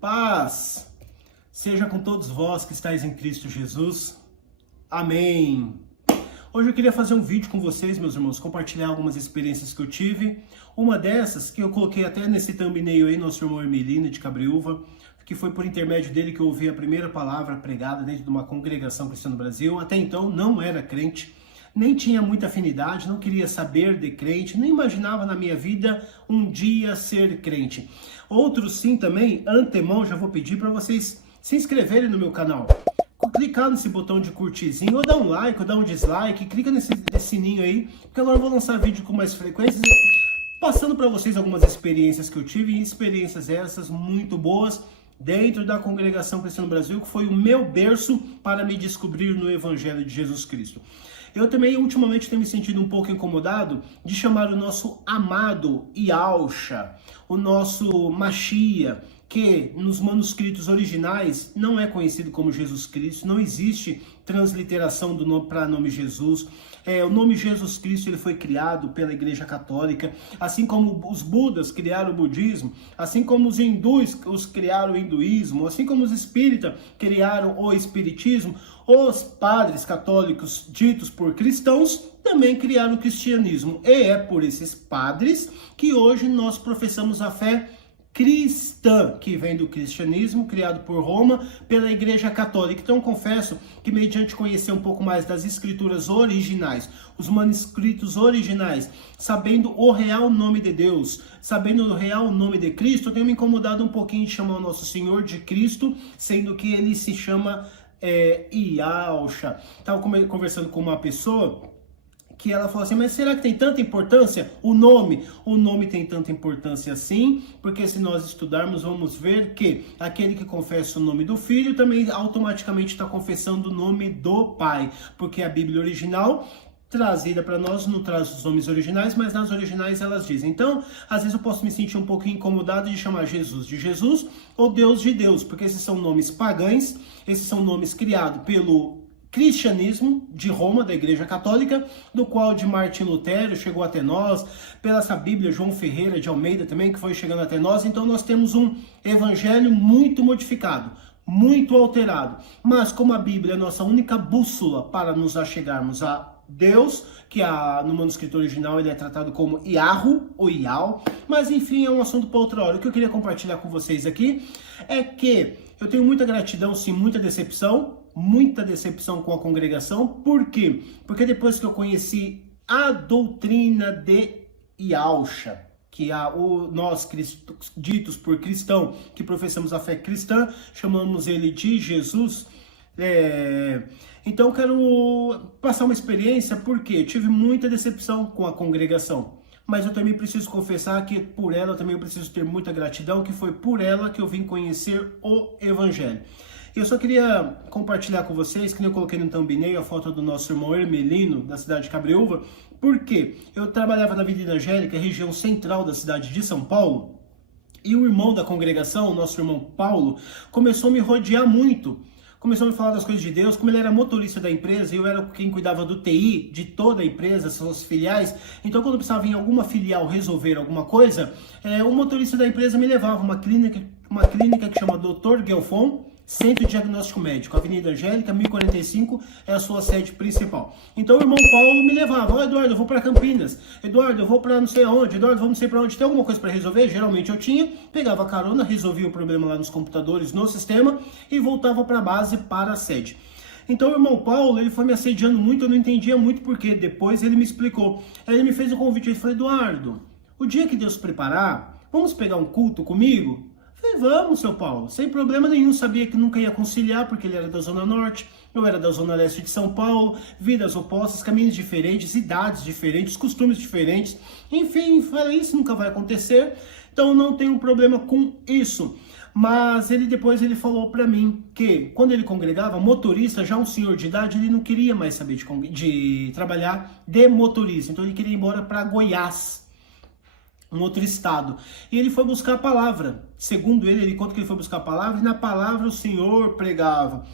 Paz seja com todos vós que estáis em Cristo Jesus. Amém. Hoje eu queria fazer um vídeo com vocês, meus irmãos, compartilhar algumas experiências que eu tive. Uma dessas, que eu coloquei até nesse thumbnail aí, nosso irmão Hermelino de Cabreúva, que foi por intermédio dele que eu ouvi a primeira palavra pregada dentro de uma congregação cristã no Brasil. Até então não era crente, nem tinha muita afinidade, não queria saber de crente, nem imaginava na minha vida um dia ser crente. Outros sim também, antemão, já vou pedir para vocês se inscreverem no meu canal. Clicar nesse botão de curtirzinho, ou dar um like, ou dar um dislike, clica nesse sininho aí, porque agora eu vou lançar vídeo com mais frequência, passando para vocês algumas experiências que eu tive, e experiências essas muito boas, dentro da Congregação Cristã no Brasil, que foi o meu berço para me descobrir no Evangelho de Jesus Cristo. Eu também, ultimamente, tenho me sentido um pouco incomodado de chamar o nosso amado Yahushua, o nosso Mashiach, que nos manuscritos originais não é conhecido como Jesus Cristo, não existe transliteração do nome para nome Jesus. O nome Jesus Cristo ele foi criado pela Igreja Católica, assim como os Budas criaram o budismo, assim como os hindus criaram o hinduísmo, assim como os espíritas criaram o espiritismo, os padres católicos ditos por cristãos também criaram o cristianismo. E é por esses padres que hoje nós professamos a fé cristã, que vem do cristianismo, criado por Roma, pela Igreja Católica. Então, confesso que, mediante conhecer um pouco mais das escrituras originais, os manuscritos originais, sabendo o real nome de Deus, sabendo o real nome de Cristo, eu tenho me incomodado um pouquinho de chamar o nosso Senhor de Cristo, sendo que ele se chama Yahushua. Estava conversando com uma pessoa que ela falou assim, mas será que tem tanta importância o nome? O nome tem tanta importância sim, porque se nós estudarmos, vamos ver que aquele que confessa o nome do Filho também automaticamente está confessando o nome do Pai, porque a Bíblia original trazida para nós não traz os nomes originais, mas nas originais elas dizem. Então, às vezes eu posso me sentir um pouquinho incomodado de chamar Jesus de Jesus ou Deus de Deus, porque esses são nomes pagãos, esses são nomes criados pelo cristianismo de Roma, da Igreja Católica, do qual de Martim Lutero chegou até nós, pela essa Bíblia João Ferreira de Almeida também, que foi chegando até nós. Então nós temos um evangelho muito modificado, muito alterado, mas como a Bíblia é a nossa única bússola para nos achegarmos a Deus, que no manuscrito original ele é tratado como Yahu ou Yahweh, mas enfim, é um assunto para outra hora. O que eu queria compartilhar com vocês aqui é que eu tenho muita gratidão, sim, muita decepção com a congregação. Por quê? Porque depois que eu conheci a doutrina de Yahushua, que nós ditos por cristão, que professamos a fé cristã, chamamos ele de Jesus. Então eu quero passar uma experiência, porque eu tive muita decepção com a congregação. Mas eu também preciso confessar que por ela também eu preciso ter muita gratidão, que foi por ela que eu vim conhecer o Evangelho. Eu só queria compartilhar com vocês, que eu coloquei no thumbnail a foto do nosso irmão Hermelino, da cidade de Cabreúva, porque eu trabalhava na Vida Evangélica, região central da cidade de São Paulo, e o irmão da congregação, o nosso irmão Paulo, começou a me rodear muito. Começou a me falar das coisas de Deus, como ele era motorista da empresa, eu era quem cuidava do TI de toda a empresa, suas filiais. Então, quando eu precisava em alguma filial resolver alguma coisa, o motorista da empresa me levava a uma clínica que chama Dr. Gelfon, Centro de Diagnóstico Médico, Avenida Angélica, 1045, é a sua sede principal. Então o irmão Paulo me levava, Eduardo, eu vou para Campinas, Eduardo, eu vou para não sei aonde, Eduardo, vamos não sei para onde, tem alguma coisa para resolver? Geralmente eu tinha, pegava carona, resolvia o problema lá nos computadores, no sistema, e voltava para a base, para a sede. Então o irmão Paulo, ele foi me assediando muito, eu não entendia muito porque depois ele me explicou. Aí ele me fez um convite, ele falou, Eduardo, o dia que Deus preparar, vamos pegar um culto comigo? Falei, vamos, seu Paulo, sem problema nenhum. Sabia que nunca ia conciliar, porque ele era da Zona Norte, eu era da Zona Leste de São Paulo, vidas opostas, caminhos diferentes, idades diferentes, costumes diferentes. Enfim, falei, isso nunca vai acontecer, então não tenho problema com isso. Mas depois ele falou para mim que quando ele congregava, motorista, já um senhor de idade, ele não queria mais saber de trabalhar de motorista, então ele queria ir embora para Goiás, um outro estado. E ele foi buscar a palavra. Segundo ele conta que ele foi buscar a palavra, e na palavra o Senhor pregava.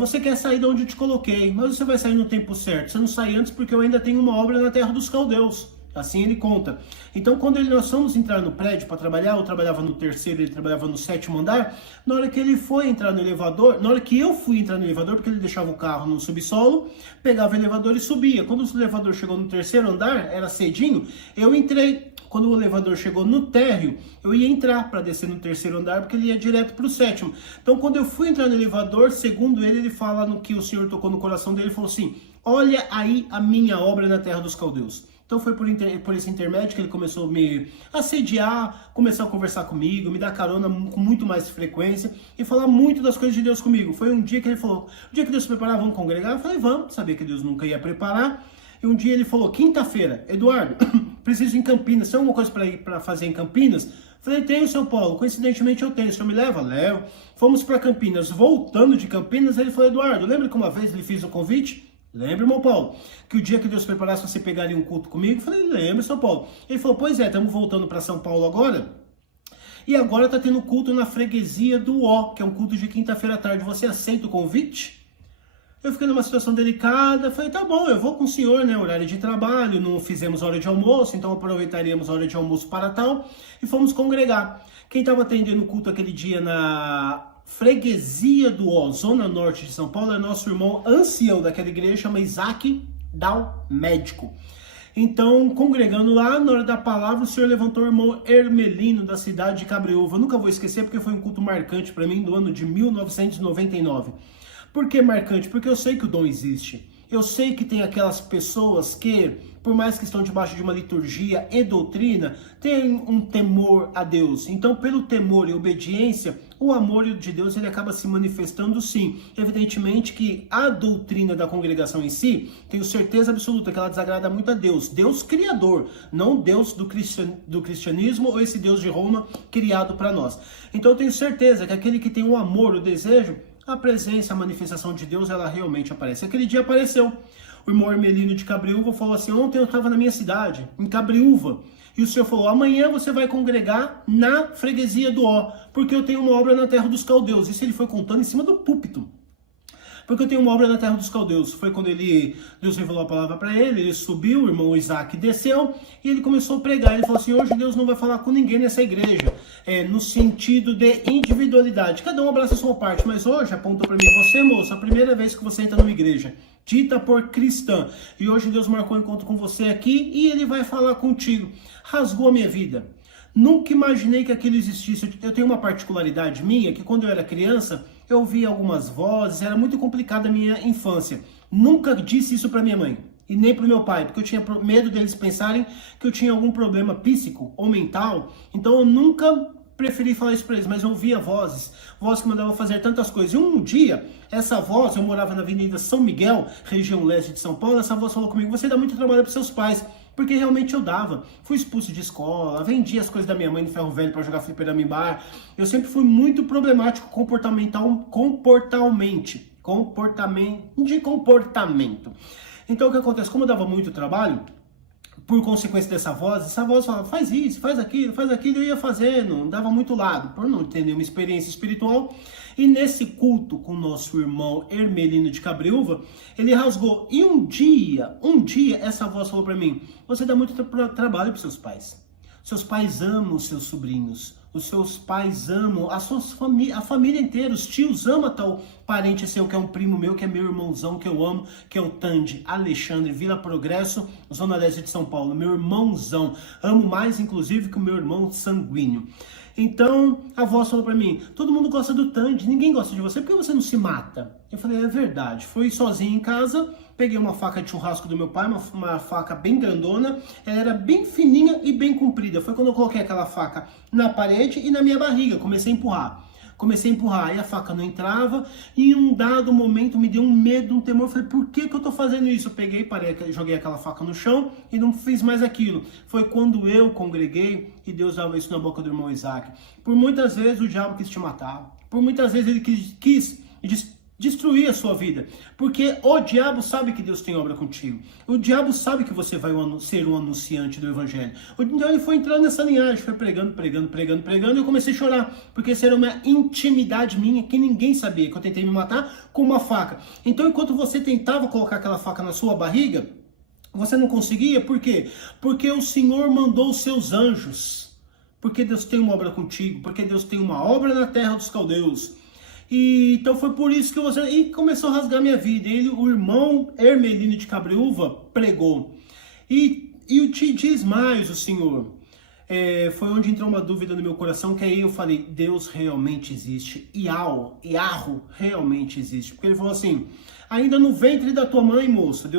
Você quer sair de onde eu te coloquei, mas você vai sair no tempo certo. Você não sai antes porque eu ainda tenho uma obra na terra dos caldeus. Assim ele conta. Então, quando nós fomos entrar no prédio para trabalhar, eu trabalhava no terceiro, ele trabalhava no sétimo andar. Na hora que ele foi entrar no elevador, na hora que eu fui entrar no elevador, porque ele deixava o carro no subsolo, pegava o elevador e subia. Quando o elevador chegou no terceiro andar, era cedinho, eu entrei. Quando o elevador chegou no térreo, eu ia entrar para descer no terceiro andar, porque ele ia direto para o sétimo. Então, quando eu fui entrar no elevador, segundo ele fala no que o Senhor tocou no coração dele, ele falou assim: olha aí a minha obra na terra dos caldeus. Então foi por esse intermédio que ele começou a me assediar, começou a conversar comigo, me dar carona com muito mais frequência e falar muito das coisas de Deus comigo. Foi um dia que ele falou, o dia que Deus se preparar, vamos congregar? Eu falei, vamos, sabia que Deus nunca ia preparar. E um dia ele falou, quinta-feira, Eduardo, preciso ir em Campinas, tem alguma coisa para ir para fazer em Campinas? Falei, tenho, São Paulo, coincidentemente eu tenho, o senhor me leva? Levo. Fomos para Campinas, voltando de Campinas, ele falou, Eduardo, lembra que uma vez ele fez o convite? Lembra, irmão Paulo, que o dia que Deus preparasse você pegaria um culto comigo? Eu falei, lembra, São Paulo. Ele falou, pois é, estamos voltando para São Paulo agora. E agora está tendo culto na freguesia do Ó, que é um culto de quinta-feira à tarde. Você aceita o convite? Eu fiquei numa situação delicada, falei, tá bom, eu vou com o senhor, né, horário de trabalho, não fizemos hora de almoço, então aproveitaríamos a hora de almoço para tal, e fomos congregar. Quem estava atendendo o culto aquele dia na freguesia do Ó, zona norte de São Paulo, é nosso irmão ancião daquela igreja, chama Isaac Dal Médico. Então, congregando lá, na hora da palavra, o senhor levantou o irmão Hermelino, da cidade de Cabreúva. Eu nunca vou esquecer, porque foi um culto marcante para mim, do ano de 1999. Por que marcante? Porque eu sei que o dom existe. Eu sei que tem aquelas pessoas que, por mais que estão debaixo de uma liturgia e doutrina, têm um temor a Deus. Então, pelo temor e obediência, o amor de Deus ele acaba se manifestando sim. Evidentemente que a doutrina da congregação em si, tenho certeza absoluta que ela desagrada muito a Deus. Deus criador, não Deus do cristianismo ou esse Deus de Roma criado para nós. Então, eu tenho certeza que aquele que tem o amor, o desejo, a presença, a manifestação de Deus, ela realmente aparece. Aquele dia apareceu. O irmão Hermelino de Cabreúva falou assim, ontem eu estava na minha cidade, em Cabreúva, e o senhor falou, amanhã você vai congregar na freguesia do Ó, porque eu tenho uma obra na terra dos caldeus. Isso ele foi contando em cima do púlpito. Porque eu tenho uma obra na terra dos caldeus. Foi quando Deus revelou a palavra para ele subiu, o irmão Isaac desceu, e ele começou a pregar. Ele falou assim, hoje Deus não vai falar com ninguém nessa igreja, no sentido de individualidade. Cada um abraça a sua parte, mas hoje, apontou para mim, você, moço, a primeira vez que você entra numa igreja, dita por cristã, e hoje Deus marcou um encontro com você aqui, e ele vai falar contigo. Rasgou a minha vida. Nunca imaginei que aquilo existisse. Eu tenho uma particularidade minha, que quando eu era criança, eu ouvia algumas vozes, era muito complicada a minha infância. Nunca disse isso para minha mãe, e nem para o meu pai, porque eu tinha medo deles pensarem que eu tinha algum problema psíquico ou mental. Então eu nunca preferi falar isso para eles, mas eu ouvia vozes que mandavam fazer tantas coisas. E um dia, essa voz, eu morava na Avenida São Miguel, região leste de São Paulo, essa voz falou comigo, você dá muito trabalho para seus pais. Porque realmente eu dava. Fui expulso de escola, vendi as coisas da minha mãe no ferro velho para jogar fliperama em bar. Eu sempre fui muito problemático comportamento. Então o que acontece? Como eu dava muito trabalho, por consequência dessa voz falava, faz isso, faz aquilo, eu ia fazendo, não dava muito lado, por não ter nenhuma experiência espiritual. E nesse culto com o nosso irmão Hermelino de Cabreúva, ele rasgou. E um dia, essa voz falou para mim, você dá muito trabalho para seus pais. Seus pais amam os seus sobrinhos. Os seus pais amam a família inteira. Os tios amam tal parente seu, que é um primo meu, que é meu irmãozão, que eu amo, que é o Tandy Alexandre, Vila Progresso, Zona Leste de São Paulo. Meu irmãozão. Amo mais, inclusive, que o meu irmão sanguíneo. Então, a voz falou pra mim, todo mundo gosta do Tandy, ninguém gosta de você, por que você não se mata? Eu falei, é verdade. Fui sozinho em casa, peguei uma faca de churrasco do meu pai, uma faca bem grandona, ela era bem fininha e bem comprida. Foi quando eu coloquei aquela faca na parede e na minha barriga, comecei a empurrar, e a faca não entrava, e em um dado momento me deu um medo, um temor, eu falei, por que eu tô fazendo isso? Eu peguei, parei, joguei aquela faca no chão e não fiz mais aquilo. Foi quando eu congreguei e Deus dava isso na boca do irmão Isaac. Por muitas vezes o diabo quis te matar, por muitas vezes ele quis destruir a sua vida, porque o diabo sabe que Deus tem obra contigo, o diabo sabe que você vai ser um anunciante do evangelho. Então ele foi entrando nessa linhagem, foi pregando, e eu comecei a chorar, porque isso era uma intimidade minha, que ninguém sabia, que eu tentei me matar com uma faca. Então enquanto você tentava colocar aquela faca na sua barriga, Você não conseguia? Por quê? Porque o Senhor mandou os seus anjos. Porque Deus tem uma obra contigo. Porque Deus tem uma obra na terra dos caldeus. E então foi por isso que você... E começou a rasgar minha vida. Ele, o irmão Hermelino de Cabreúva pregou. E te diz mais o Senhor. Foi onde entrou uma dúvida no meu coração, que aí eu falei, Deus realmente existe. Iarro realmente existe. Porque ele falou assim, ainda no ventre da tua mãe, moça,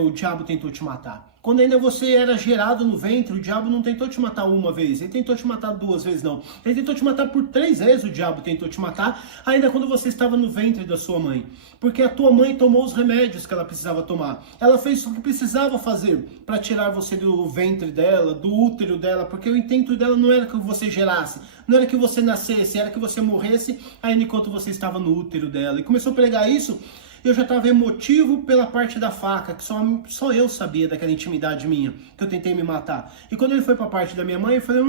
o diabo tentou te matar. Quando ainda você era gerado no ventre, o diabo não tentou te matar uma vez, ele tentou te matar 2 vezes, não. Ele tentou te matar por 3 vezes, o diabo tentou te matar, ainda quando você estava no ventre da sua mãe. Porque a tua mãe tomou os remédios que ela precisava tomar. Ela fez o que precisava fazer para tirar você do ventre dela, do útero dela, porque o intento dela não era que você gerasse, não era que você nascesse, era que você morresse ainda enquanto você estava no útero dela. E começou a pregar isso. Eu já estava emotivo pela parte da faca, que só eu sabia daquela intimidade minha, que eu tentei me matar. E quando ele foi para a parte da minha mãe, eu falei,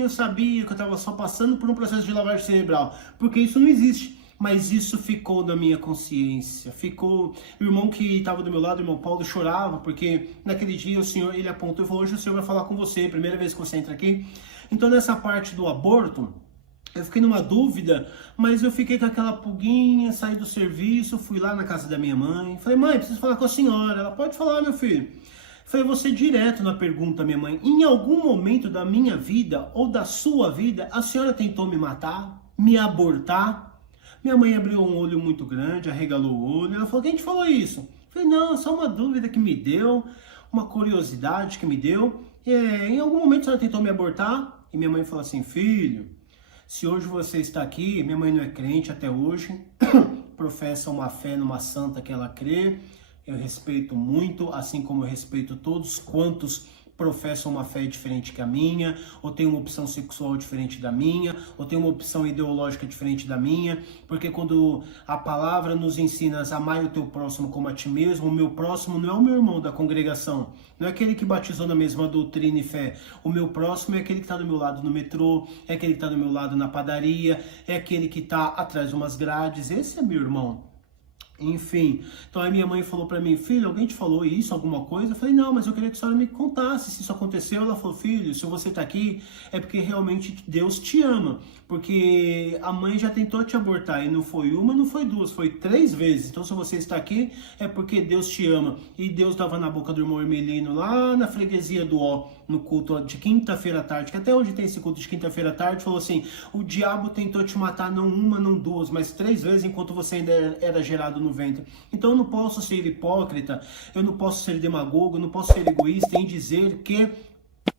eu sabia que eu estava só passando por um processo de lavagem cerebral, porque isso não existe. Mas isso ficou na minha consciência, ficou... O irmão que estava do meu lado, o irmão Paulo, chorava, porque naquele dia o Senhor, ele apontou e falou, hoje o Senhor vai falar com você, primeira vez que você entra aqui. Então nessa parte do aborto, eu fiquei numa dúvida, mas eu fiquei com aquela pulguinha, saí do serviço, fui lá na casa da minha mãe, falei, mãe, preciso falar com a senhora. Ela, pode falar, meu filho. Falei, você direto na pergunta, minha mãe, em algum momento da minha vida ou da sua vida, a senhora tentou me matar, me abortar? Minha mãe abriu um olho muito grande, arregalou o olho, ela falou, quem te falou isso? Falei, não, só uma dúvida que me deu, uma curiosidade que me deu. Em algum momento a senhora tentou me abortar? E minha mãe falou assim, filho, se hoje você está aqui, minha mãe não é crente até hoje, professa uma fé numa santa que ela crê, eu respeito muito, assim como eu respeito todos quantos professam uma fé diferente que a minha, ou tem uma opção sexual diferente da minha, ou tem uma opção ideológica diferente da minha, porque quando a palavra nos ensina a amar o teu próximo como a ti mesmo, o meu próximo não é o meu irmão da congregação, não é aquele que batizou na mesma doutrina e fé, o meu próximo é aquele que está do meu lado no metrô, é aquele que está do meu lado na padaria, é aquele que está atrás de umas grades, esse é meu irmão. Enfim, então aí minha mãe falou pra mim, filho, alguém te falou isso, alguma coisa? Eu falei, não, mas eu queria que a senhora me contasse se isso aconteceu. Ela falou, filho, se você tá aqui, é porque realmente Deus te ama. Porque a mãe já tentou te abortar, e não foi uma, não foi 2, foi 3 vezes. Então se você está aqui, é porque Deus te ama. E Deus estava na boca do irmão Hermelino, lá na freguesia do Ó, no culto de quinta-feira à tarde, que até hoje tem esse culto de quinta-feira à tarde, falou assim, o diabo tentou te matar não uma, não 2, mas 3 vezes enquanto você ainda era gerado no ventre. Então eu não posso ser hipócrita, eu não posso ser demagogo, eu não posso ser egoísta em dizer que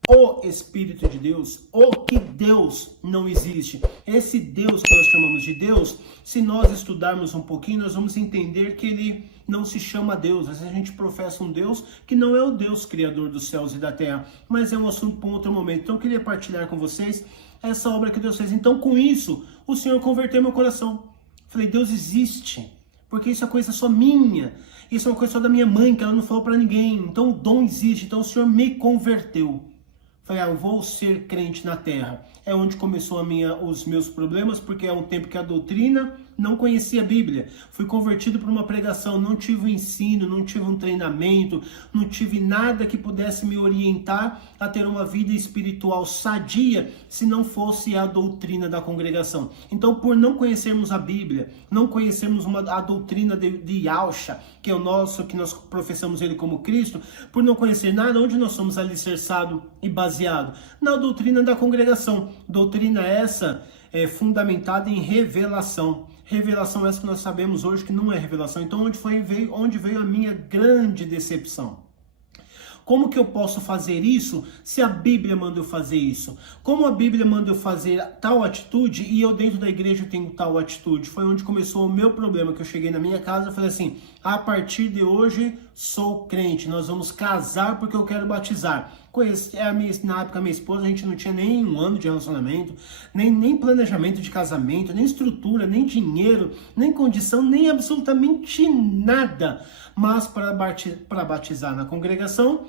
o Espírito de Deus, ou que Deus não existe. Esse Deus que nós chamamos de Deus, se nós estudarmos um pouquinho, nós vamos entender que ele não se chama Deus. Às vezes a gente professa um Deus que não é o Deus criador dos céus e da terra, mas é um assunto para um outro momento. Então eu queria partilhar com vocês essa obra que Deus fez. Então com isso, o Senhor converteu meu coração. Falei, Deus existe. Porque isso é coisa só minha, isso é uma coisa só da minha mãe, que ela não falou para ninguém. Então o dom existe, então o Senhor me converteu. Falei, eu vou ser crente na terra. É onde começou os meus problemas, porque é um tempo que a doutrina não conhecia a Bíblia. Fui convertido por uma pregação, não tive um ensino, não tive um treinamento, não tive nada que pudesse me orientar a ter uma vida espiritual sadia, se não fosse a doutrina da congregação. Então, por não conhecermos a Bíblia, não conhecermos a doutrina de Yahshua, que é o nosso, que nós professamos ele como Cristo, por não conhecer nada, onde nós somos alicerçados e baseados? Na doutrina da congregação. Doutrina essa fundamentada em revelação. Revelação essa que nós sabemos hoje que não é revelação. Então onde veio a minha grande decepção? Como que eu posso fazer isso se a Bíblia manda eu fazer isso? Como a Bíblia manda eu fazer tal atitude e eu dentro da igreja tenho tal atitude? Foi onde começou o meu problema, que eu cheguei na minha casa e falei assim, a partir de hoje sou crente, nós vamos casar porque eu quero batizar. Na época, minha esposa, a gente não tinha nem 1 ano de relacionamento, nem planejamento de casamento, nem estrutura, nem dinheiro, nem condição, nem absolutamente nada. Mas para batizar na congregação,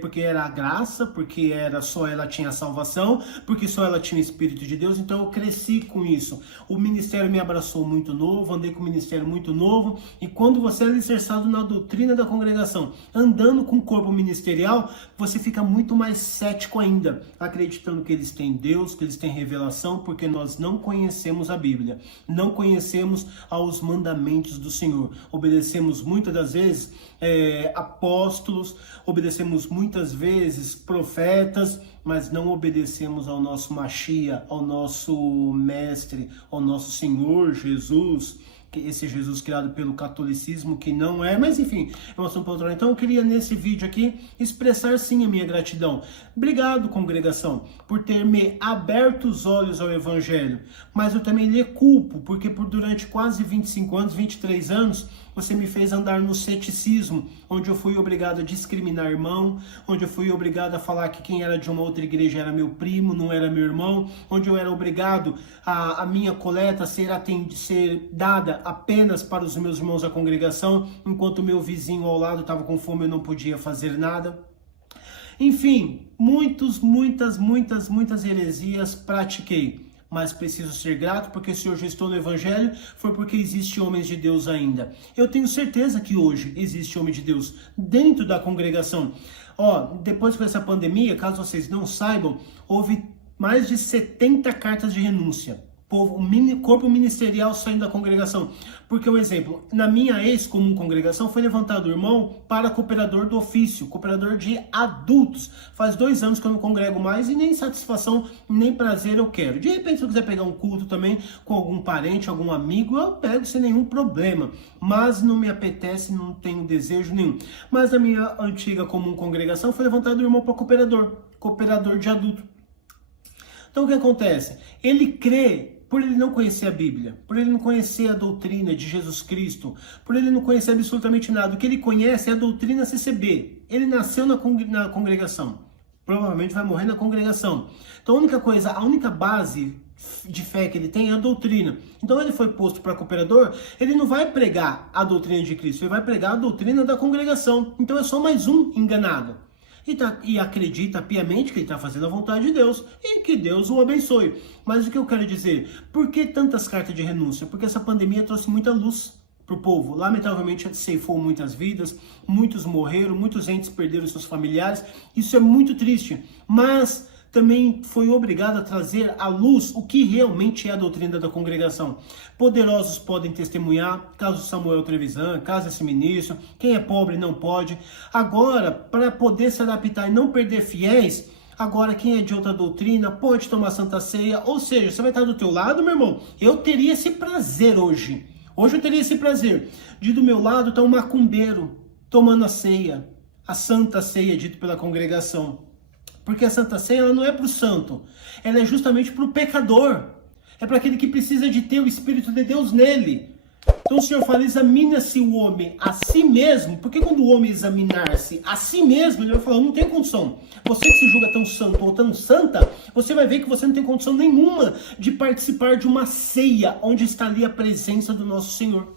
porque era a graça, porque era só ela tinha a salvação, porque só ela tinha o Espírito de Deus, então eu cresci com isso. O ministério me abraçou muito novo, andei com o ministério muito novo, e quando você é alicerçado na doutrina da congregação, andando com o corpo ministerial, você fica muito mais cético ainda, acreditando que eles têm Deus, que eles têm revelação, porque nós não conhecemos a Bíblia, não conhecemos aos mandamentos do Senhor, obedecemos muitas das vezes apóstolos, obedecemos muitas vezes profetas, mas não obedecemos ao nosso Mashiach, ao nosso mestre, ao nosso Senhor Jesus, esse Jesus criado pelo catolicismo, que não é, mas enfim, é um assunto para outro lado. Então eu queria nesse vídeo aqui expressar sim a minha gratidão. Obrigado, congregação, por ter me aberto os olhos ao Evangelho, mas eu também lhe culpo, porque durante quase 25 anos, 23 anos, você me fez andar no ceticismo, onde eu fui obrigado a discriminar irmão, onde eu fui obrigado a falar que quem era de uma outra igreja era meu primo, não era meu irmão, onde eu era obrigado a minha coleta ser dada apenas para os meus irmãos da congregação, enquanto o meu vizinho ao lado estava com fome e eu não podia fazer nada. Enfim, muitas heresias pratiquei. Mas preciso ser grato, porque se hoje estou no Evangelho, foi porque existe homens de Deus ainda. Eu tenho certeza que hoje existe homem de Deus dentro da congregação. Depois com essa pandemia, caso vocês não saibam, houve mais de 70 cartas de renúncia. O corpo ministerial saindo da congregação. Porque, um exemplo, na minha ex-comum congregação foi levantado o irmão para cooperador do ofício, cooperador de adultos. Faz 2 anos que eu não congrego mais e nem satisfação, nem prazer eu quero. De repente, se eu quiser pegar um culto também com algum parente, algum amigo, eu pego sem nenhum problema. Mas não me apetece, não tenho desejo nenhum. Mas na minha antiga comum congregação foi levantado o irmão para cooperador de adulto. Então o que acontece? Ele crê. Por ele não conhecer a Bíblia, por ele não conhecer a doutrina de Jesus Cristo, por ele não conhecer absolutamente nada, o que ele conhece é a doutrina CCB. Ele nasceu na congregação, provavelmente vai morrer na congregação. Então a única base de fé que ele tem é a doutrina. Então ele foi posto para cooperador, ele não vai pregar a doutrina de Cristo, ele vai pregar a doutrina da congregação. Então é só mais um enganado. E acredita piamente que ele está fazendo a vontade de Deus e que Deus o abençoe. Mas o que eu quero dizer? Por que tantas cartas de renúncia? Porque essa pandemia trouxe muita luz para o povo. Lamentavelmente, ceifou muitas vidas, muitos morreram, muitos entes perderam seus familiares. Isso é muito triste, mas também foi obrigado a trazer à luz o que realmente é a doutrina da congregação. Poderosos podem testemunhar, caso Samuel Trevisan, caso esse ministro, quem é pobre não pode. Agora, para poder se adaptar e não perder fiéis, agora quem é de outra doutrina pode tomar Santa Ceia, ou seja, você vai estar do teu lado, meu irmão. Eu teria esse prazer hoje. Hoje eu teria esse prazer de do meu lado estar um macumbeiro tomando a ceia, a Santa Ceia dito pela congregação. Porque a Santa Ceia ela não é para o santo, ela é justamente para o pecador. É para aquele que precisa de ter o Espírito de Deus nele. Então o Senhor fala, examina-se o homem a si mesmo, porque quando o homem examinar-se a si mesmo, ele vai falar, não tem condição. Você que se julga tão santo ou tão santa, você vai ver que você não tem condição nenhuma de participar de uma ceia onde está ali a presença do nosso Senhor.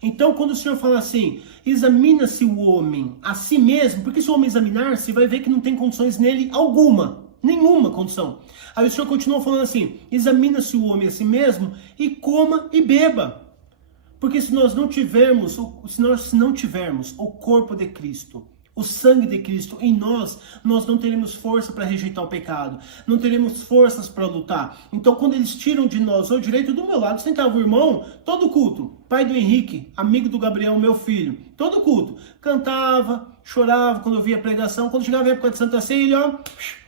Então, quando o Senhor fala assim, examina-se o homem a si mesmo, porque se o homem examinar-se, vai ver que não tem condições nele nenhuma condição. Aí o Senhor continua falando assim, examina-se o homem a si mesmo e coma e beba. Porque se nós não tivermos o corpo de Cristo, o sangue de Cristo em nós não teremos força para rejeitar o pecado, não teremos forças para lutar. Então, quando eles tiram de nós o direito, do meu lado sentava o irmão, todo culto, pai do Henrique, amigo do Gabriel, meu filho, todo culto, cantava, chorava quando eu via a pregação, quando chegava a época de Santa Ceia, ele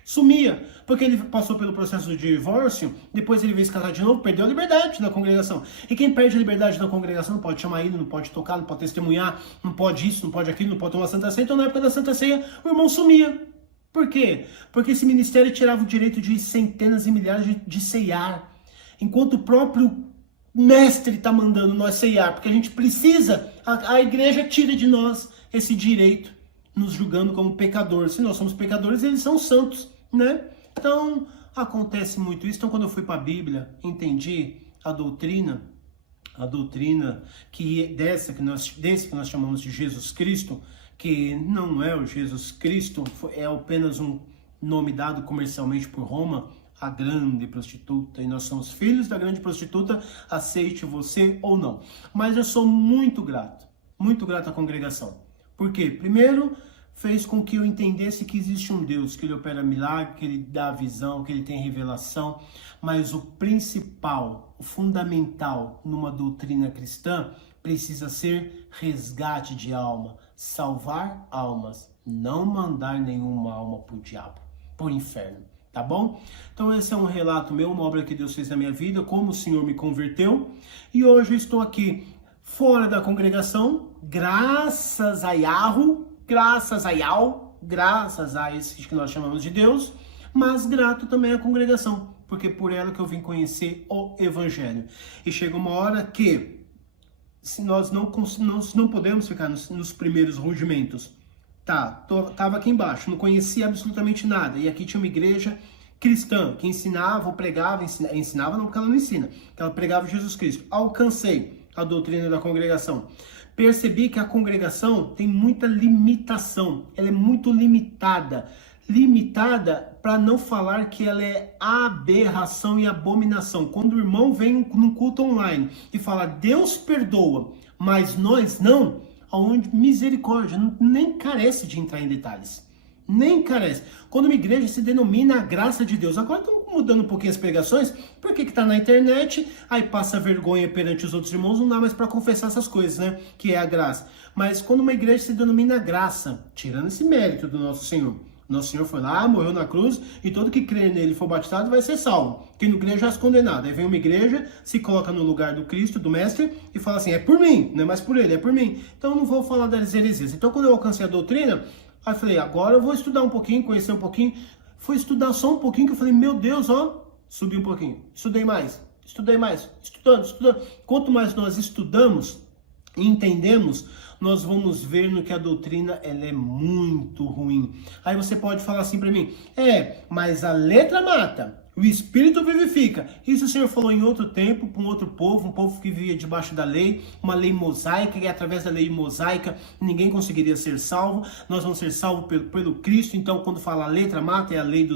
sumia, porque ele passou pelo processo de divórcio, depois ele veio se casar de novo, perdeu a liberdade na congregação. E quem perde a liberdade na congregação não pode chamar hino, não pode tocar, não pode testemunhar, não pode isso, não pode aquilo, não pode tomar Santa Ceia. Então na época da Santa Ceia, o irmão sumia. Por quê? Porque esse ministério tirava o direito de centenas e milhares de ceiar, enquanto o próprio mestre está mandando nós ceiar, porque a gente precisa, a igreja tira de nós esse direito, nos julgando como pecadores. Se nós somos pecadores, eles são santos, né? Então, acontece muito isso. Então, quando eu fui para a Bíblia, entendi a doutrina desse que nós chamamos de Jesus Cristo, que não é o Jesus Cristo, é apenas um nome dado comercialmente por Roma, a grande prostituta, e nós somos filhos da grande prostituta, aceite você ou não. Mas eu sou muito grato à congregação. Por quê? Primeiro, fez com que eu entendesse que existe um Deus, que Ele opera milagre, que Ele dá visão, que Ele tem revelação, mas o principal, o fundamental numa doutrina cristã precisa ser resgate de alma, salvar almas, não mandar nenhuma alma pro diabo, pro inferno. Tá bom? Então esse é um relato meu, uma obra que Deus fez na minha vida, como o Senhor me converteu. E hoje eu estou aqui fora da congregação, graças a Yahweh, graças a Yahweh, graças a esse que nós chamamos de Deus, mas grato também à congregação, porque é por ela que eu vim conhecer o Evangelho. E chega uma hora que se nós não podemos ficar nos primeiros rudimentos. Tava aqui embaixo, não conhecia absolutamente nada. E aqui tinha uma igreja cristã que ensinava ou pregava, ensinava não porque ela não ensina, que ela pregava Jesus Cristo. Alcancei a doutrina da congregação. Percebi que a congregação tem muita limitação, ela é muito limitada. Limitada para não falar que ela é aberração e abominação. Quando o irmão vem num culto online e fala, Deus perdoa, mas nós não, aonde misericórdia, nem carece de entrar em detalhes. Nem carece. Quando uma igreja se denomina a graça de Deus, agora estão mudando um pouquinho as pregações, porque que tá na internet, aí passa vergonha perante os outros irmãos, não dá mais para confessar essas coisas, né? Que é a graça. Mas quando uma igreja se denomina graça, tirando esse mérito do nosso Senhor, nosso Senhor foi lá, morreu na cruz, e todo que crer nele e for batizado vai ser salvo. Quem não crer já é condenado. Aí vem uma igreja, se coloca no lugar do Cristo, do Mestre, e fala assim, é por mim, não é mais por ele, é por mim. Então eu não vou falar das heresias. Então quando eu alcancei a doutrina, aí eu falei, agora eu vou estudar um pouquinho, conhecer um pouquinho. Fui estudar só um pouquinho, que eu falei, meu Deus, ó, subi um pouquinho. Estudei mais, estudando. Quanto mais nós estudamos e entendemos, nós vamos ver no que a doutrina ela é muito ruim. Aí você pode falar assim para mim, mas a letra mata, o Espírito vivifica. Isso o Senhor falou em outro tempo, para um outro povo, um povo que vivia debaixo da lei, uma lei mosaica, e através da lei mosaica ninguém conseguiria ser salvo. Nós vamos ser salvos pelo Cristo. Então quando fala a letra mata, é a lei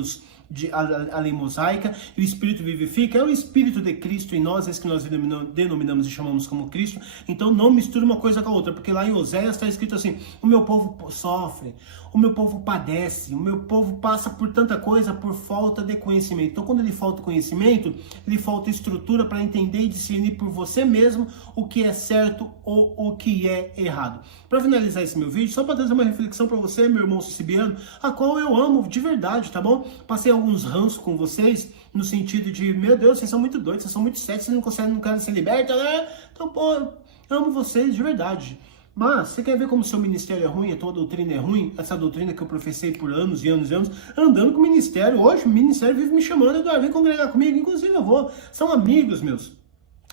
a lei mosaica, e o Espírito vivifica, é o Espírito de Cristo em nós, esse que nós denominamos e chamamos como Cristo. Então não misture uma coisa com a outra, porque lá em Oséias está escrito assim, o meu povo sofre, o meu povo padece, o meu povo passa por tanta coisa por falta de conhecimento. Então quando ele falta conhecimento, ele falta estrutura para entender e discernir por você mesmo o que é certo ou o que é errado. Para finalizar esse meu vídeo, só para trazer uma reflexão para você, meu irmão siciliano, a qual eu amo de verdade, tá bom? Passei alguns ranços com vocês, no sentido de, meu Deus, vocês são muito doidos, vocês são muito sérios, vocês não querem ser libertos, né? Então, pô, eu amo vocês de verdade. Mas, você quer ver como o seu ministério é ruim, a tua doutrina é ruim? Essa doutrina que eu professei por anos e anos e anos, andando com o ministério. Hoje, o ministério vive me chamando, Eduardo, vem congregar comigo, inclusive eu vou. São amigos meus.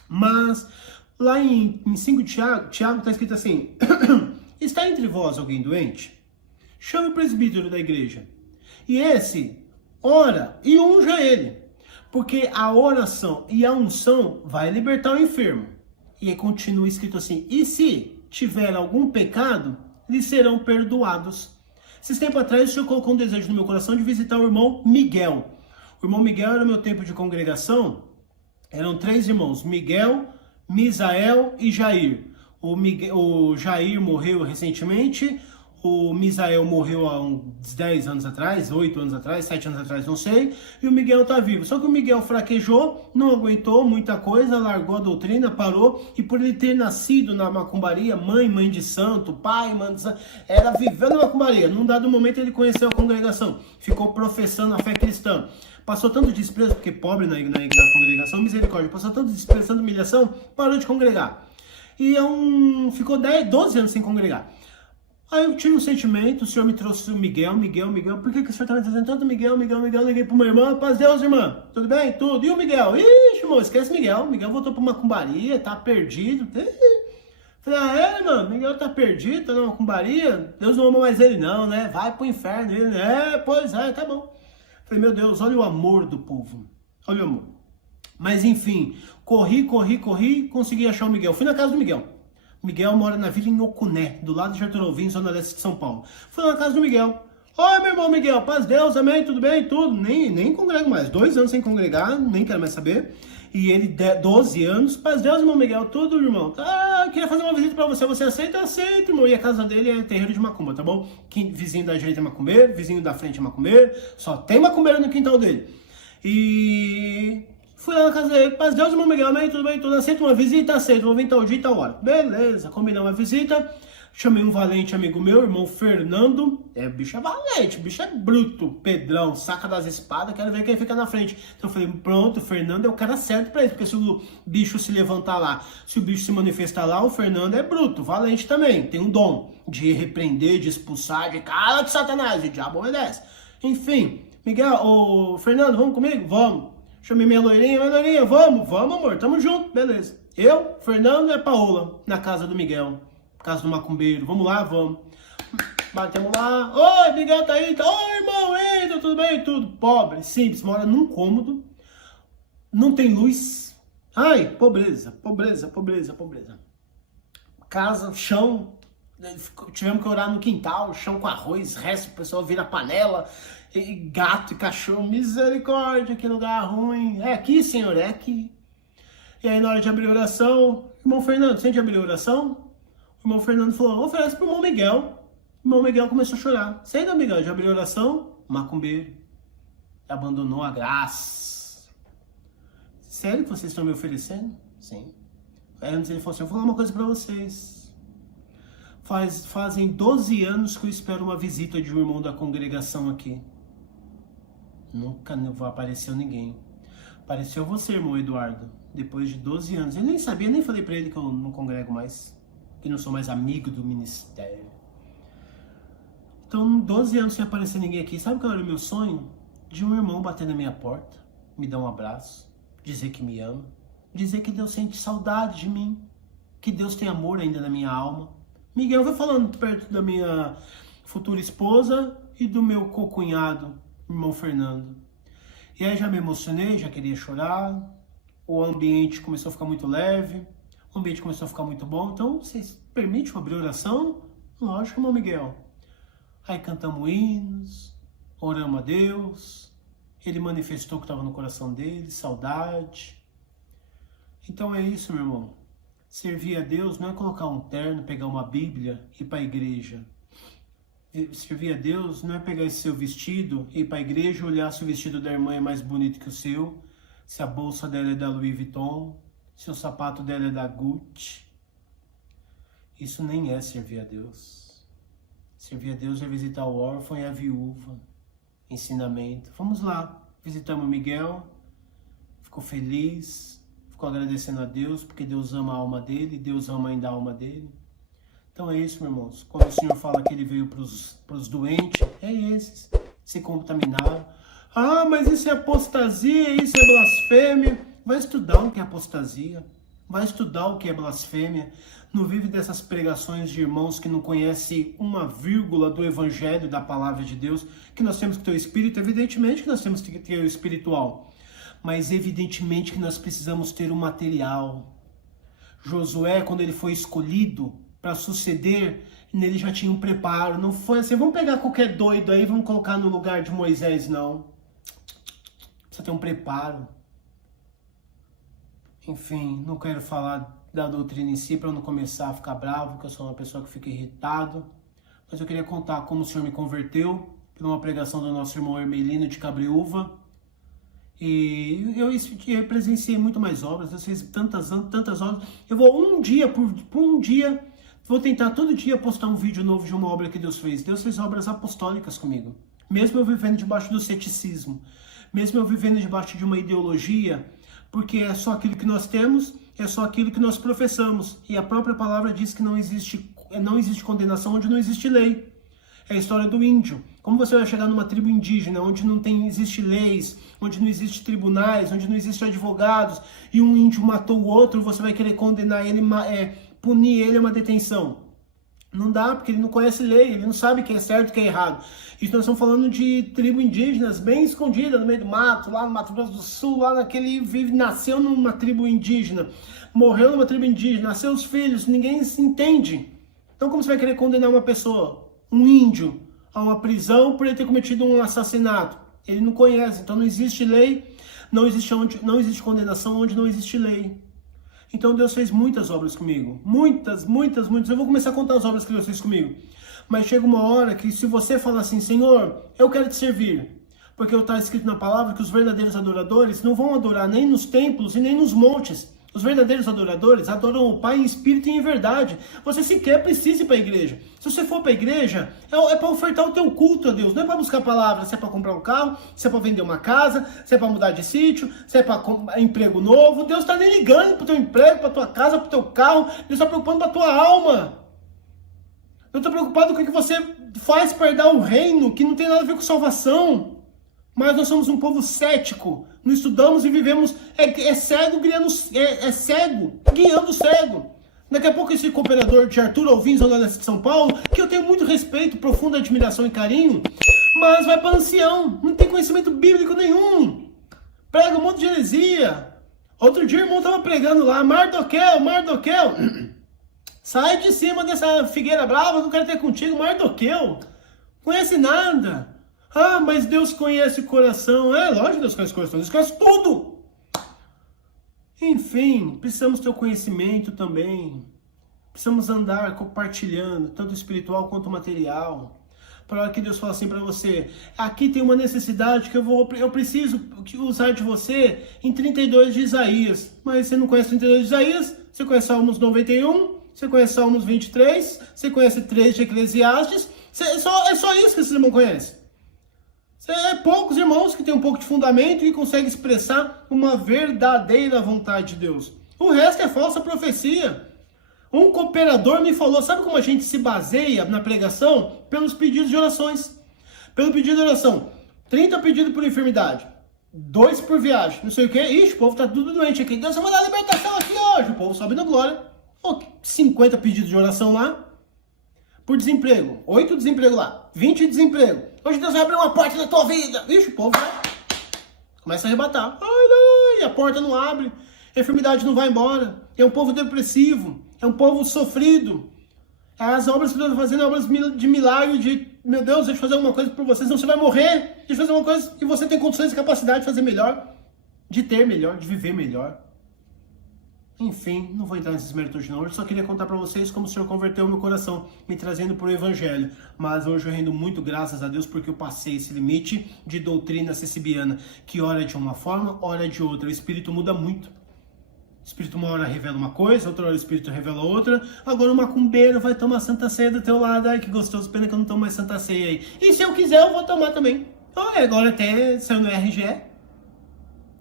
Mas, lá em 5 Tiago está escrito assim, está entre vós alguém doente? Chame o presbítero da igreja. E esse ora e unja ele, porque a oração e a unção vai libertar o enfermo. E aí continua escrito assim, e se tiver algum pecado, lhes serão perdoados. Esses tempos atrás o Senhor colocou um desejo no meu coração de visitar o irmão Miguel. O irmão Miguel era o meu tempo de congregação, eram 3 irmãos, Miguel, Misael e Jair. O Jair morreu recentemente, o Misael morreu há uns 10 anos atrás, 8 anos atrás, 7 anos atrás, não sei, e o Miguel tá vivo. Só que o Miguel fraquejou, não aguentou muita coisa, largou a doutrina, parou, e por ele ter nascido na macumbaria, mãe de santo, pai, mãe de santo, era vivendo na macumbaria. Num dado momento ele conheceu a congregação, ficou professando a fé cristã. Passou tanto desprezo, porque pobre na congregação, misericórdia, passou tanto desprezo, tanta humilhação, parou de congregar. E ficou 12 anos sem congregar. Aí eu tive um sentimento, o Senhor me trouxe o Miguel, por que o Senhor está me trazendo tanto Miguel? Liguei para uma irmã, paz Deus, irmã, tudo bem? Tudo. E o Miguel? Ixi, irmão, esquece Miguel voltou para uma macumbaria, tá perdido. Falei, irmã, Miguel tá perdido, tá na macumbaria, Deus não ama mais ele não, né? Vai pro inferno ele, né? Pois é, tá bom. Falei, meu Deus, olha o amor do povo, olha o amor. Mas enfim, corri, consegui achar o Miguel, fui na casa do Miguel. Miguel mora na Vila Inhocuné, do lado de Arthur Alvim, zona leste de São Paulo. Fui lá na casa do Miguel. Oi, meu irmão Miguel, paz Deus, amém, tudo bem, tudo. Nem congrego mais, 2 anos sem congregar, nem quero mais saber. E ele, 12 anos, paz Deus, irmão Miguel, tudo, irmão. Queria fazer uma visita pra você, você aceita? Aceito, irmão. E a casa dele é terreiro de macumba, tá bom? Vizinho da direita é macumbeiro, vizinho da frente é macumbeiro, só tem macumbeiro no quintal dele. E fui lá na casa dele, paz Deus, irmão Miguel, amém, tudo bem, tudo. Aceita uma visita? Aceito, vou vir tal dia e tal hora. Beleza, combinamos uma visita. Chamei um valente amigo meu, irmão Fernando. O bicho é valente, o bicho é bruto. Pedrão, saca das espadas, quero ver quem fica na frente. Então eu falei, pronto, o Fernando é o cara certo pra isso. Porque se o bicho se levantar lá, se o bicho se manifestar lá, o Fernando é bruto, valente também. Tem um dom de repreender, de expulsar, de cara de Satanás, de diabo obedece. Enfim, Miguel, ô Fernando, vamos comigo? Vamos. Chamei minha loirinha, vamos amor, tamo junto, beleza. Eu, Fernando e a Paola, na casa do Miguel. Casa do macumbeiro, vamos lá, vamos. Batemos lá, oi, Miguel tá aí, oi, irmão, eita, tudo bem? Tudo pobre, simples, mora num cômodo, não tem luz. Ai, pobreza. Casa, chão, tivemos que orar no quintal, chão com arroz, resto, o pessoal vira panela, e gato e cachorro, misericórdia, que lugar ruim. É aqui, senhor, é aqui. E aí, na hora de abrir a oração, irmão Fernando, sente abrir a oração? O irmão Fernando falou, oferece pro irmão Miguel. O irmão Miguel começou a chorar. Senta, Miguel, já abriu a oração? Macumbeiro. Abandonou a graça. Sério que vocês estão me oferecendo? Sim. Aí antes ele falou assim, eu vou falar uma coisa pra vocês. Fazem 12 anos que eu espero uma visita de um irmão da congregação aqui. Nunca apareceu ninguém. Apareceu você, irmão Eduardo. Depois de 12 anos. Eu nem sabia, nem falei pra ele que eu não congrego mais. Que não sou mais amigo do ministério. Então, 12 anos sem aparecer ninguém aqui. Sabe qual era o meu sonho? De um irmão bater na minha porta, me dar um abraço, dizer que me ama, dizer que Deus sente saudade de mim, que Deus tem amor ainda na minha alma. Miguel vai falando perto da minha futura esposa e do meu co-cunhado, irmão Fernando. E aí já me emocionei, já queria chorar, o ambiente começou a ficar muito leve, o ambiente começou a ficar muito bom. Então, vocês permitem abrir oração? Lógico, irmão Miguel. Aí cantamos hinos, oramos a Deus, ele manifestou o que estava no coração dele, saudade. Então é isso, meu irmão. Servir a Deus não é colocar um terno, pegar uma Bíblia e ir para a igreja. Servir a Deus não é pegar esse seu vestido e ir para a igreja e olhar se o vestido da irmã é mais bonito que o seu, se a bolsa dela é da Louis Vuitton, se o sapato dela é da Gucci. Isso nem é servir a Deus. Servir a Deus é visitar o órfão e a viúva. Ensinamento. Vamos lá. Visitamos o Miguel. Ficou feliz. Ficou agradecendo a Deus, porque Deus ama a alma dele. Deus ama ainda a alma dele. Então é isso, meus irmãos. Quando o Senhor fala que ele veio para os doentes, é esses. Se contaminaram. Ah, mas isso é apostasia, isso é blasfêmia. Vai estudar o que é apostasia. Vai estudar o que é blasfêmia. Não vive dessas pregações de irmãos que não conhecem uma vírgula do evangelho, da palavra de Deus, que nós temos que ter o espírito. Evidentemente que nós temos que ter o espiritual, mas evidentemente que nós precisamos ter o material. Josué, quando ele foi escolhido para suceder, nele já tinha um preparo. Não foi assim, vamos pegar qualquer doido aí, vamos colocar no lugar de Moisés, não. Precisa ter um preparo. Enfim, não quero falar da doutrina em si para eu não começar a ficar bravo, porque eu sou uma pessoa que fica irritado. Mas eu queria contar como o Senhor me converteu por uma pregação do nosso irmão Hermelino de Cabreúva. E eu presenciei muito mais obras, eu fiz tantas obras. Eu vou um dia por um dia, vou tentar todo dia postar um vídeo novo de uma obra que Deus fez. Deus fez obras apostólicas comigo. Mesmo eu vivendo debaixo do ceticismo, mesmo eu vivendo debaixo de uma ideologia, porque é só aquilo que nós temos, é só aquilo que nós professamos. E a própria palavra diz que não existe condenação onde não existe lei. É a história do índio. Como você vai chegar numa tribo indígena, onde não existe leis, onde não existe tribunais, onde não existe advogados, e um índio matou o outro, você vai querer condenar ele, punir ele a uma detenção. Não dá, porque ele não conhece lei, ele não sabe o que é certo e o que é errado. Isso nós estamos falando de tribo indígenas bem escondida no meio do mato, lá no Mato Grosso do Sul, lá naquele nasceu numa tribo indígena, morreu numa tribo indígena, nasceu os filhos, ninguém se entende. Então como você vai querer condenar uma pessoa, um índio, a uma prisão por ele ter cometido um assassinato? Ele não conhece, então não existe lei, não existe condenação onde não existe lei. Então Deus fez muitas obras comigo. Muitas. Eu vou começar a contar as obras que Deus fez comigo. Mas chega uma hora que se você falar assim, Senhor, eu quero te servir. Porque está escrito na palavra que os verdadeiros adoradores não vão adorar nem nos templos e nem nos montes. Os verdadeiros adoradores adoram o Pai em espírito e em verdade. Você sequer precisa ir para a igreja. Se você for para a igreja, é para ofertar o teu culto a Deus. Não é para buscar palavras, se é para comprar um carro, se é para vender uma casa, se é para mudar de sítio, se é para emprego novo. Deus está nem ligando para o teu emprego, para a tua casa, para o teu carro. Deus está preocupando com a tua alma. Eu estou preocupado com o que você faz para herdar o reino, que não tem nada a ver com salvação. Mas nós somos um povo cético. Não estudamos e vivemos. É cego guiando cego. Daqui a pouco esse cooperador de Arthur Alvim, Zona Leste de São Paulo, que eu tenho muito respeito, profunda admiração e carinho, mas vai para ancião. Não tem conhecimento bíblico nenhum. Prega um monte de heresia. Outro dia o irmão estava pregando lá, Mardoqueu. Sai de cima dessa figueira brava que eu quero ter contigo, Mardoqueu. Conhece nada. Ah, mas Deus conhece o coração. É, lógico que Deus conhece o coração. Deus conhece tudo. Enfim, precisamos ter o conhecimento também. Precisamos andar compartilhando, tanto espiritual quanto material. Para a hora que Deus fala assim para você, aqui tem uma necessidade que eu preciso usar de você em 32 de Isaías. Mas você não conhece 32 de Isaías? Você conhece Salmos 91? Você conhece Salmos 23? Você conhece 3 de Eclesiastes? É só isso que esse irmão conhece. É poucos irmãos que têm um pouco de fundamento e conseguem expressar uma verdadeira vontade de Deus. O resto é falsa profecia. Um cooperador me falou, sabe como a gente se baseia na pregação? Pelos pedidos de orações. Pelo pedido de oração. 30 pedidos por enfermidade. 2 por viagem. Não sei o que. Ixi, o povo tá tudo doente aqui. Deus vai mandar libertação aqui hoje. O povo sobe na glória. 50 pedidos de oração lá. Por desemprego. 8 desemprego lá. 20 de desemprego. Hoje Deus vai abrir uma porta na tua vida. Ixi, o povo começa a arrebatar. Ai, a porta não abre. A enfermidade não vai embora. É um povo depressivo. É um povo sofrido. As obras que Deus está fazendo, obras de milagre, de, meu Deus, deixa eu fazer alguma coisa por você, senão você vai morrer. Deixa eu fazer uma coisa que você tem condições e capacidade de fazer melhor, de ter melhor, de viver melhor. Enfim, não vou entrar nesses méritos não. Eu só queria contar para vocês como o Senhor converteu o meu coração, me trazendo para o Evangelho. Mas hoje eu rendo muito graças a Deus porque eu passei esse limite de doutrina cecibiana, que ora de uma forma, ora de outra. O Espírito muda muito. O Espírito uma hora revela uma coisa, outra hora o Espírito revela outra. Agora o macumbeiro vai tomar Santa Ceia do teu lado. Ai, que gostoso, pena que eu não tomo mais Santa Ceia aí. E se eu quiser, eu vou tomar também. Olha, agora até saiu no RGE.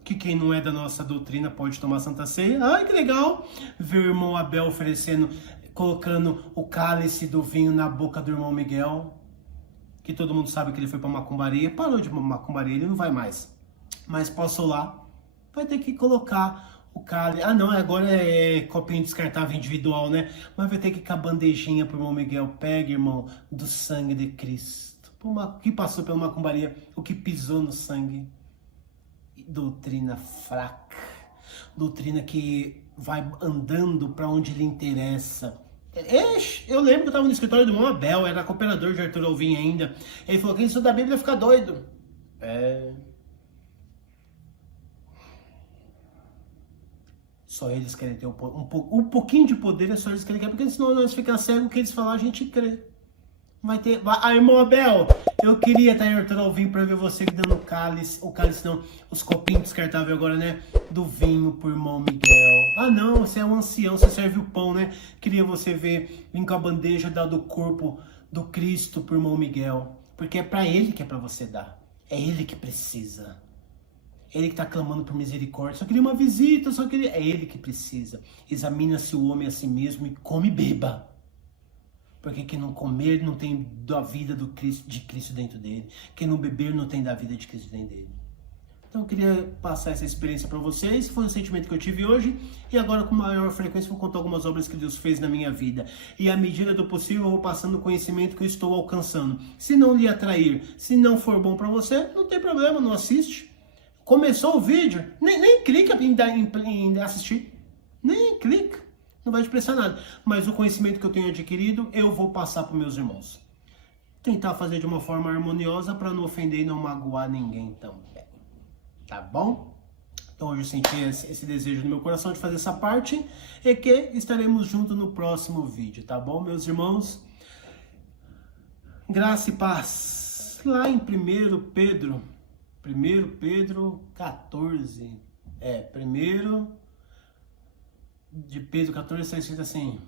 Que quem não é da nossa doutrina pode tomar Santa Ceia. Ai, que legal ver o irmão Abel oferecendo, colocando o cálice do vinho na boca do irmão Miguel. Que todo mundo sabe que ele foi pra macumbaria. Parou de macumbaria, ele não vai mais. Mas passou lá, vai ter que colocar o cálice. Ah não, agora é copinho descartável individual, né? Mas vai ter que ir com a bandejinha pro irmão Miguel. Pega, irmão, do sangue de Cristo. O que passou pela macumbaria, o que pisou no sangue. Doutrina fraca, doutrina que vai andando para onde lhe interessa. Eu lembro que eu estava no escritório do irmão Abel, era cooperador de Arthur Alvim ainda. Ele falou que isso da Bíblia fica doido. Só eles querem ter um pouquinho de poder, é só eles querem, porque senão nós ficamos cegos, o que eles falar a gente crê. Irmão Abel, eu queria estar em Arthur Alvim para ver você dando o cálice não, os copinhos descartáveis agora, né, do vinho pro irmão Miguel. Ah não, você é um ancião, você serve o pão, né, queria você ver, vir com a bandeja do corpo do Cristo pro irmão Miguel, porque é para ele que é para você dar, é ele que precisa. Ele que está clamando por misericórdia, só queria uma visita, é ele que precisa. Examina-se o homem a si mesmo e come e beba. Porque quem não comer não tem da vida de Cristo dentro dele. Quem não beber não tem da vida de Cristo dentro dele. Então eu queria passar essa experiência para vocês, foi um sentimento que eu tive hoje, e agora com maior frequência vou contar algumas obras que Deus fez na minha vida. E à medida do possível eu vou passando o conhecimento que eu estou alcançando. Se não lhe atrair, se não for bom para você, não tem problema, não assiste. Começou o vídeo, nem clica em assistir, nem clica, não vai te prestar nada. Mas o conhecimento que eu tenho adquirido, eu vou passar para meus irmãos. Tentar fazer de uma forma harmoniosa para não ofender e não magoar ninguém também. Tá bom? Então hoje eu senti esse desejo no meu coração de fazer essa parte e que estaremos juntos no próximo vídeo, tá bom, meus irmãos? Graça e paz. Lá em 1 Pedro 14, 1 de Pedro 14 está escrito assim: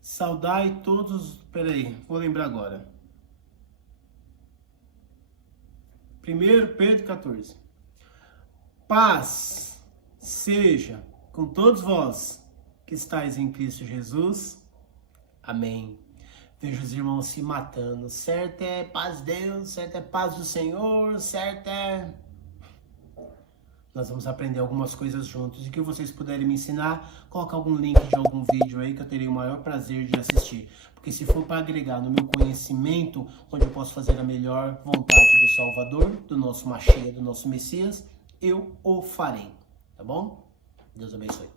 saudai todos, peraí, vou lembrar agora. 1 Pedro 14. Paz seja com todos vós que estáis em Cristo Jesus. Amém. Vejo os irmãos se matando. Certo é paz de Deus, certo é paz do Senhor, certo é... Nós vamos aprender algumas coisas juntos. E que vocês puderem me ensinar, coloca algum link de algum vídeo aí que eu terei o maior prazer de assistir. Porque se for para agregar no meu conhecimento, onde eu posso fazer a melhor vontade do Salvador, do nosso Mashiach, do nosso Messias, eu o farei. Tá bom? Deus abençoe.